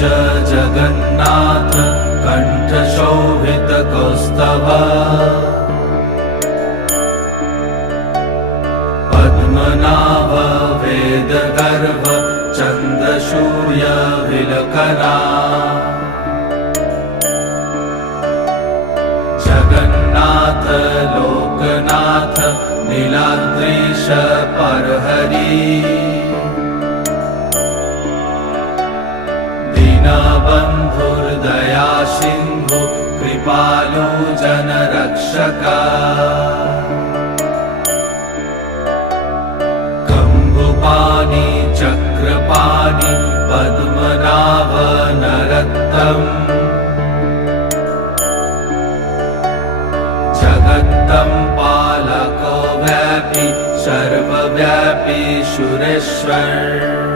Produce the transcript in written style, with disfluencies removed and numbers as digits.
जगन्नाथ कण्ठशोभितकौस्तभ पद्मनाभ वेदगर्भ चन्द्रसूर्यविलकरा जगन्नाथ लोकनाथ नीलाद्रीश परहरि दीनबन्धुर्दया सिन्धु कृपालु जनरक्षक कम्बुपाणि चक्रपाणि पद्मनाभ नरोत्तम जगत्तं पालको व्यापी सर्वव्यापी सुरेश्वर